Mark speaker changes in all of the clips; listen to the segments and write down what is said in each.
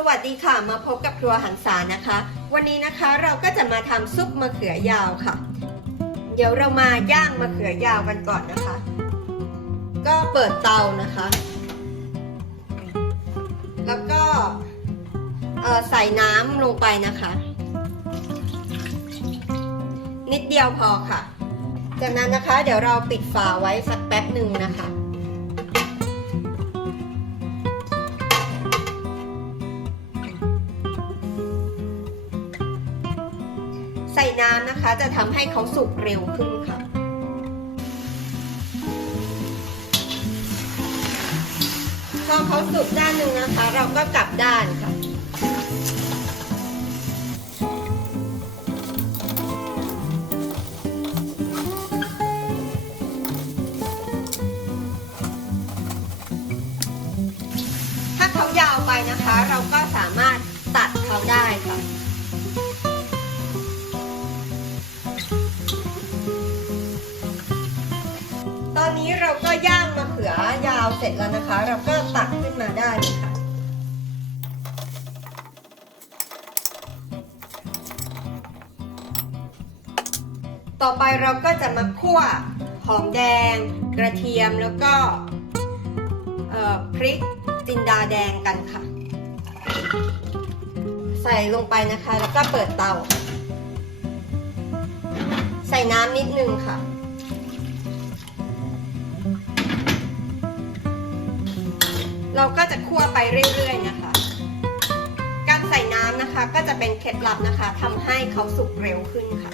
Speaker 1: สวัสดีค่ะมาพบกับครัวหันษานะคะ วันนี้นะคะเราก็จะมาทำซุปมะเขือยาวค่ะ เดี๋ยวเรามาย่างมะเขือยาวกันก่อนนะคะ ก็เปิดเตานะคะ แล้วก็ใส่น้ำลงไปนะคะ นิดเดียวพอค่ะ จากนั้นนะคะ เดี๋ยวเราปิดฝาไว้สักแป๊บหนึ่งนะคะ ส่น้ำนะคะ จะทำให้เขาสุกเร็วขึ้นค่ะพอเขาสุกด้านหนึ่งนะคะ เราก็กลับด้านค่ะ ถ้าเขายาวไปนะคะ เราก็สามารถตัดเขาได้ค่ะ เราก็ย่างมะเขือยาวเสร็จแล้วนะคะ เราก็ตักขึ้นมาได้เลยค่ะต่อไปเราก็จะมาคั่วหอมแดง กระเทียมแล้วก็เอ่อพริกจินดาแดงกันค่ะ ใส่ลงไปนะคะแล้วก็เปิดเตา ใส่น้ำนิดนึงค่ะ เราก็จะคั่วไปเรื่อยๆนะคะ การใส่น้ำนะคะก็จะเป็นเคล็ดลับนะคะทำให้เขาสุกเร็วขึ้นค่ะ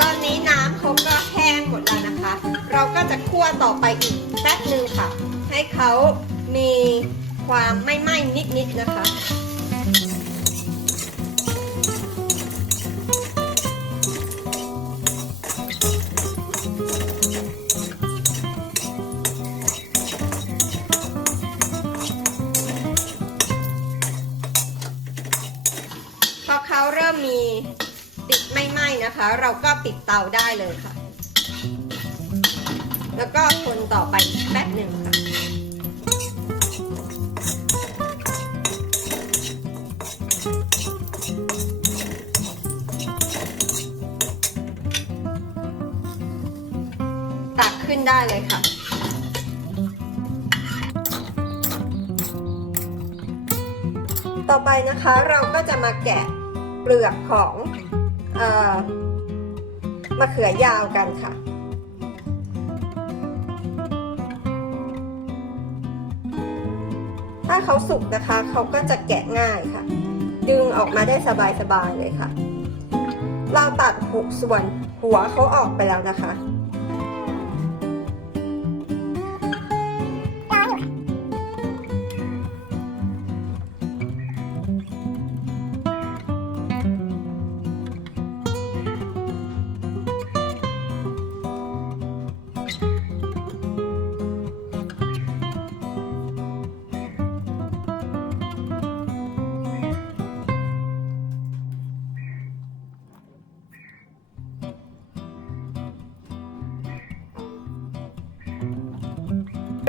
Speaker 1: ตอนนี้น้ำเขาก็แห้งหมดแล้วนะคะ เราก็จะคั่วต่อไปอีกแป๊บนึงค่ะ ให้เขามีความไม่ไหม้นิดๆนะคะพอเขาเริ่มมีติดไม่ไหม้นะคะ เราก็ปิดเตาได้เลยค่ะ แล้วก็คนต่อไปแป๊บหนึ่งค่ะ ตักขึ้นได้เลยค่ะ ต่อไปนะคะเราก็จะมาแกะเปลือกของมะเขือยาวกันค่ะถ้าเขาสุกนะคะ เขาก็จะแกะง่ายค่ะ ดึงออกมาได้สบายๆเลยค่ะ เราตัดหุส่วนหัวเขาออกไปแล้วนะคะ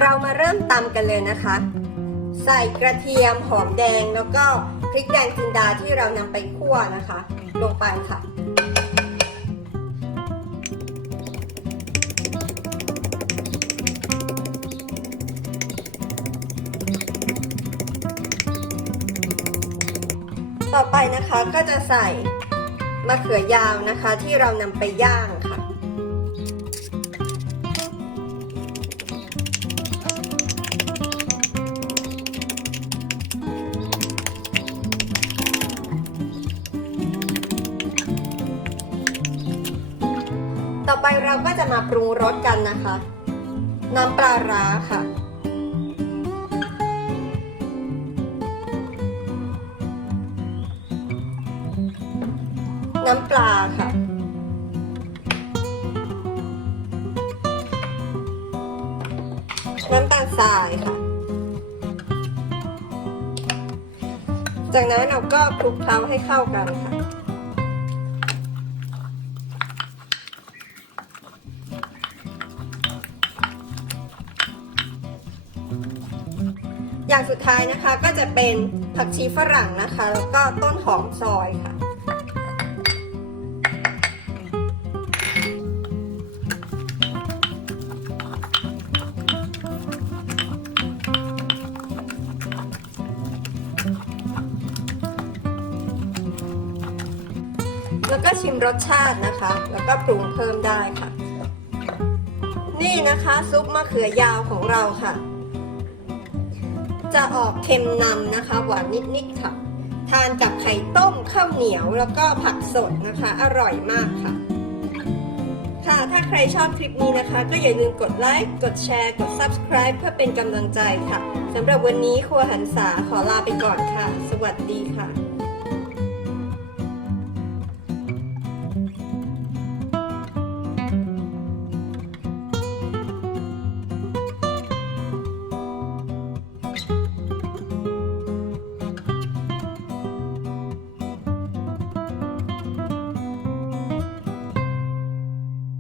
Speaker 1: เรามาเริ่มตำกันเลยนะคะ ใส่กระเทียมหอมแดงแล้วก็พริกแดงจินดาที่เรานำไปคั่วนะคะ ลงไปค่ะต่อไปนะคะก็จะใส่มะเขือยาวนะคะที่เรานำไปย่างค่ะ ต่อไปเราก็จะมาปรุงรสกันนะคะ น้ำปลาร้าค่ะ น้ำปลาค่ะ น้ำตาลทรายค่ะ จากนั้นเราก็คลุกเคล้าให้เข้ากันค่ะ อย่างสุดท้ายนะคะก็จะเป็นผักชีฝรั่งนะคะ แล้วก็ต้นหอมซอยค่ะ แล้วก็ชิมรสชาตินะคะ แล้วก็ปรุงเพิ่มได้ค่ะ นี่นะคะซุปมะเขือยาวของเราค่ะ จะออกเค็มนำนะคะ หวานนิดๆค่ะ ทานกับไข่ต้มข้าวเหนียวแล้วก็ผักสดนะคะ อร่อยมากค่ะ ค่ะ ถ้าใครชอบคลิปนี้นะคะ ก็อย่าลืมกดไลค์ กดแชร์ กด subscribe เพื่อเป็นกำลังใจค่ะสำหรับวันนี้ครัวหันษาขอลาไปก่อนค่ะ สวัสดีค่ะ